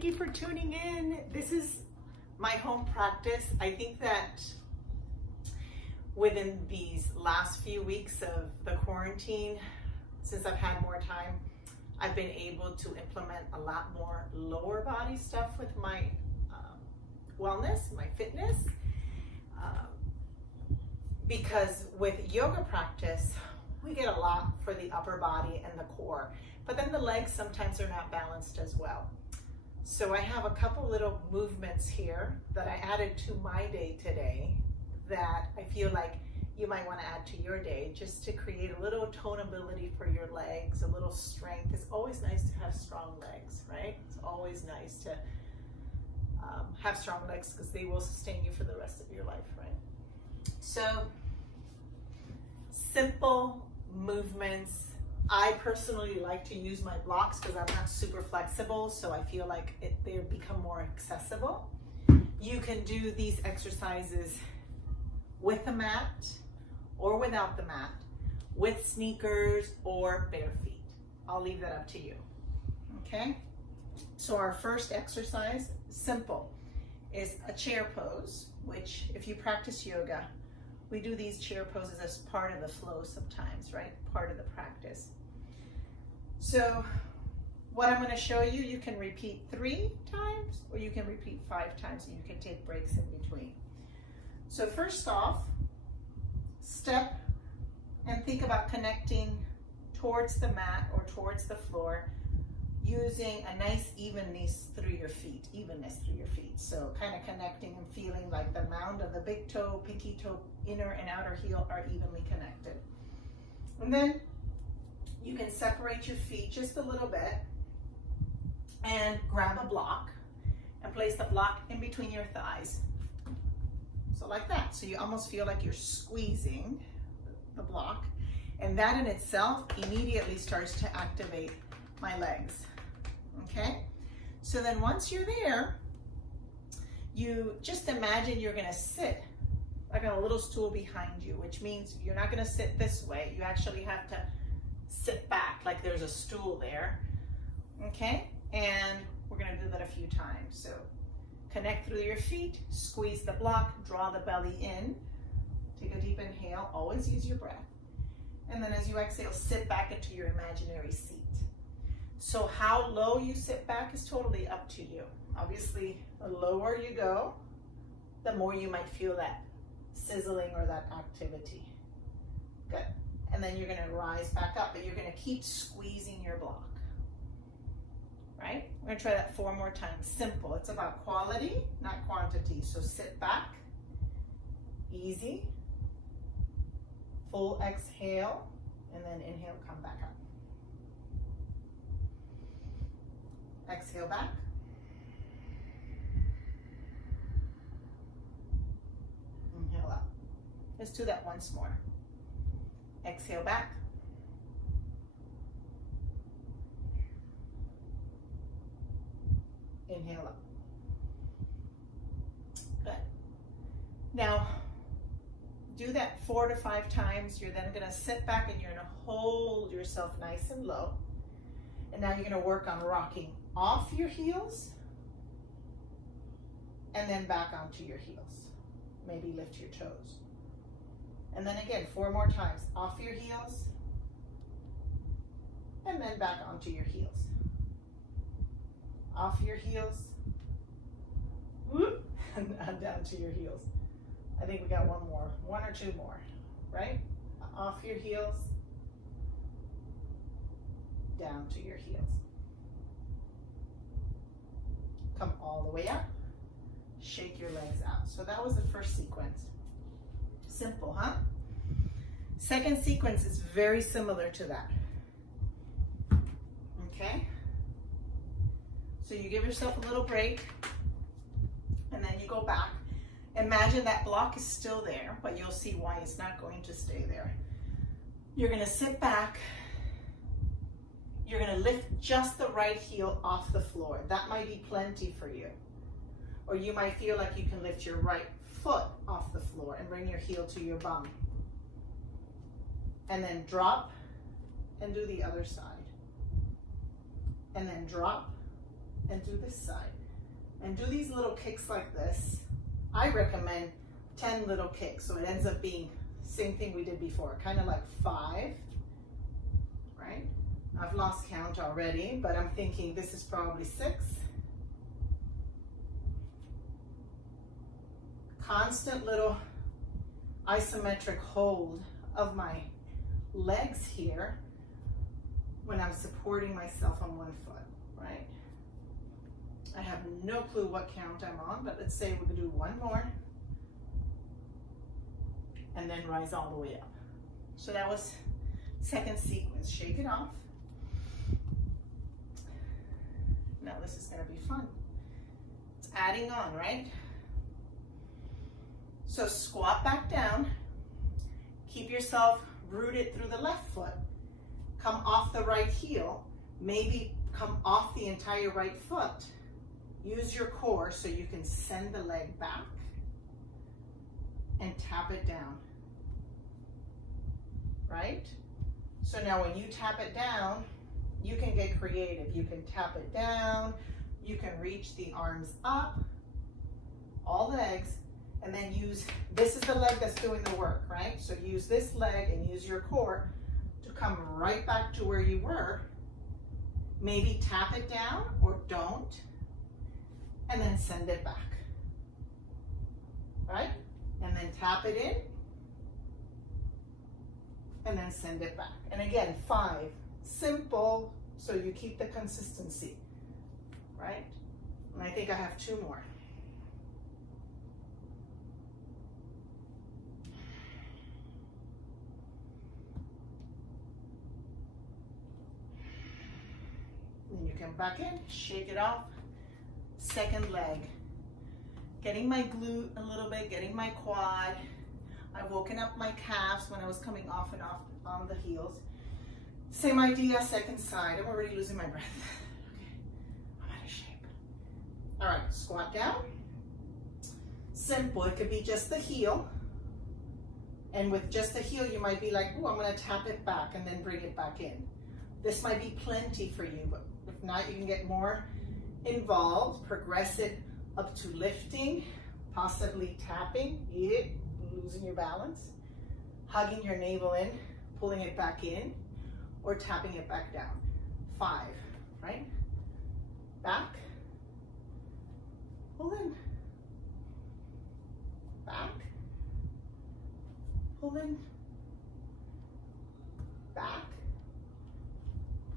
thank you for tuning in. This is my home practice. I think that within these last few weeks of the quarantine, since I've had more time, I've been able to implement a lot more lower body stuff with my wellness, my fitness. Because with yoga practice, we get a lot for the upper body and the core, but then the legs sometimes are not balanced as well. So I have a couple little movements here that I added to my day today that I feel like you might want to add to your day, just to create a little tonability for your legs, a little strength. It's always nice to have strong legs, right? It's always nice to have strong legs because they will sustain you for the rest of your life, right? So simple movements. I personally like to use my blocks because I'm not super flexible, so I feel like they become more accessible. You can do these exercises with a mat or without the mat, with sneakers or bare feet. I'll leave that up to you, okay? So our first exercise, simple, is a chair pose, which if you practice yoga, we do these chair poses as part of the flow sometimes, right? Part of the practice. So what I'm going to show you, you can repeat 3 times or you can repeat 5 times, and you can take breaks in between. So first off, step and think about connecting towards the mat or towards the floor using a nice evenness through your feet, So kind of connecting and feeling like the mound of the big toe, pinky toe, inner and outer heel are evenly connected. And then you can separate your feet just a little bit and grab a block and place the block in between your thighs. So like that. So you almost feel like you're squeezing the block, and that in itself immediately starts to activate my legs. Okay? So then once you're there, you just imagine you're gonna sit like on a little stool behind you, which means you're not gonna sit this way. You actually have to sit back like there's a stool there. Okay? And we're gonna do that a few times. So connect through your feet, squeeze the block, draw the belly in, take a deep inhale, always use your breath. And then as you exhale, sit back into your imaginary seat. So how low you sit back is totally up to you. Obviously, the lower you go, the more you might feel that sizzling or that activity. Good. And then you're gonna rise back up, but you're gonna keep squeezing your block. Right? We're gonna try that 4 more times. Simple. It's about quality, not quantity. So sit back, easy, full exhale, and then inhale, come back up. Exhale back. Inhale up. Let's do that once more. Exhale back. Inhale up. Good. Now, do that 4 to 5 times. You're then gonna sit back and you're gonna hold yourself nice and low. And now you're gonna work on rocking off your heels and then back onto your heels. Maybe lift your toes. And then again, 4 more times. Off your heels and then back onto your heels. Off your heels, whoop, and down to your heels. I think we got 1 more, 1 or 2 more, right? Off your heels, down to your heels. Come all the way up, shake your legs out. So that was the first sequence. Simple, huh? Second sequence is very similar to that. Okay? So you give yourself a little break, and then you go back. Imagine that block is still there, but you'll see why it's not going to stay there. You're gonna sit back. You're gonna lift just the right heel off the floor. That might be plenty for you. Or you might feel like you can lift your right foot off the floor and bring your heel to your bum. And then drop and do the other side. And then drop and do this side. And do these little kicks like this. I recommend 10 little kicks, so it ends up being same thing we did before, kind of like 5, right? I've lost count already, but I'm thinking this is probably 6. Constant little isometric hold of my legs here when I'm supporting myself on one foot, right? I have no clue what count I'm on, but let's say we're gonna do one more and then rise all the way up. So that was second sequence. Shake it off. Now this is gonna be fun. It's adding on, right? So squat back down, keep yourself rooted through the left foot, come off the right heel, maybe come off the entire right foot. Use your core so you can send the leg back and tap it down, right? So now when you tap it down, you can get creative. You can tap it down, you can reach the arms up, all legs, and then use, this is the leg that's doing the work, right? So use this leg and use your core to come right back to where you were. Maybe tap it down or don't, and then send it back, right? And then tap it in, and then send it back. And again, 5, simple, so you keep the consistency, right? And I think I have 2 more. Then you come back in, shake it off. Second leg. Getting my glute a little bit, getting my quad. I've woken up my calves when I was coming off and off on the heels. Same idea, second side. I'm already losing my breath. Okay, I'm out of shape. All right, squat down. Simple, it could be just the heel. And with just the heel, you might be like, oh, I'm gonna tap it back and then bring it back in. This might be plenty for you, but if not, you can get more involved, progress it up to lifting, possibly tapping, eat it, losing your balance, hugging your navel in, pulling it back in, or tapping it back down. 5, right? Back, pull in, back, pull in, back,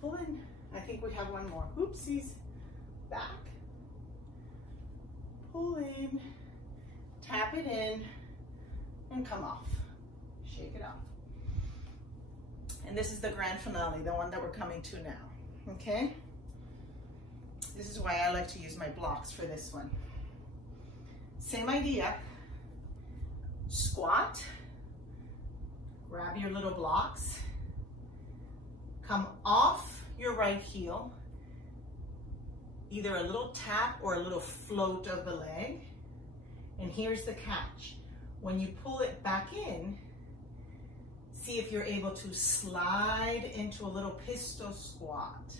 pull in. I think we have one more. Oopsies. Back, pull in, tap it in, and come off. Shake it off. And this is the grand finale, the one that we're coming to now, okay? This is why I like to use my blocks for this one. Same idea. Squat, grab your little blocks, come off your right heel, either a little tap or a little float of the leg. And here's the catch. When you pull it back in, see if you're able to slide into a little pistol squat.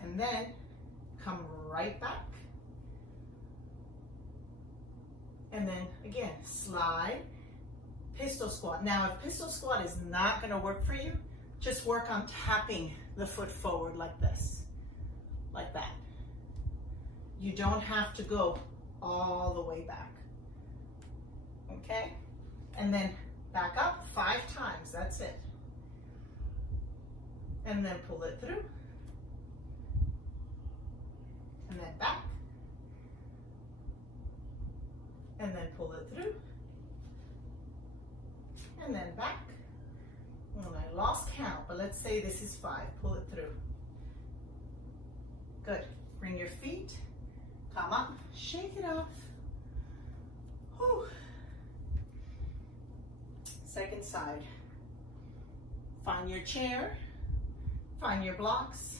And then come right back. And then again, slide, pistol squat. Now, if pistol squat is not gonna work for you, just work on tapping the foot forward like this. Like that. You don't have to go all the way back. Okay? And then back up 5 times, that's it. And then pull it through. And then back. And then pull it through. And then back. And I lost count, but let's say this is 5. Pull it through. Good. Bring your feet, come up, shake it off. Whew. Second side. Find your chair, find your blocks,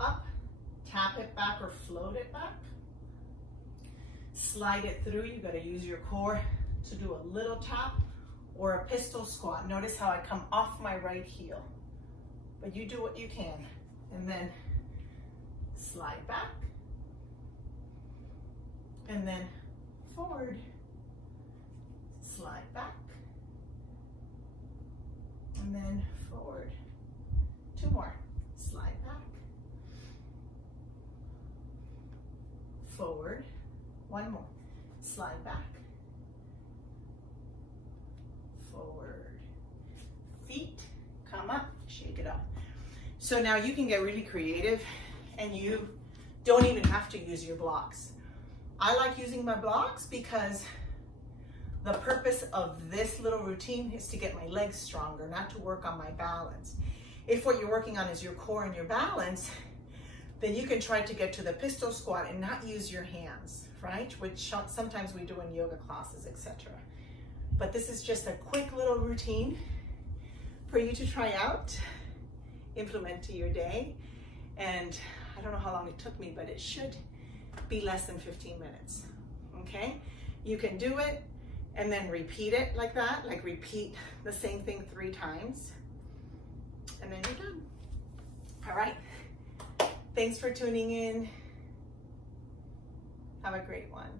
up, tap it back or float it back. Slide it through. You got to use your core to do a little tap or a pistol squat. Notice how I come off my right heel, but you do what you can. And then slide back, and then forward, slide back, and then forward. 2 more, slide back, forward, 1 more, slide back, forward, feet come up, shake it up. So now you can get really creative and you don't even have to use your blocks. I like using my blocks because the purpose of this little routine is to get my legs stronger, not to work on my balance. If what you're working on is your core and your balance, then you can try to get to the pistol squat and not use your hands, right? Which sometimes we do in yoga classes, etc. But this is just a quick little routine for you to try out, implement to your day. And I don't know how long it took me, but it should be less than 15 minutes, okay? You can do it and then repeat it like that, like repeat the same thing 3 times, and then you're done. All right, thanks for tuning in. Have a great one.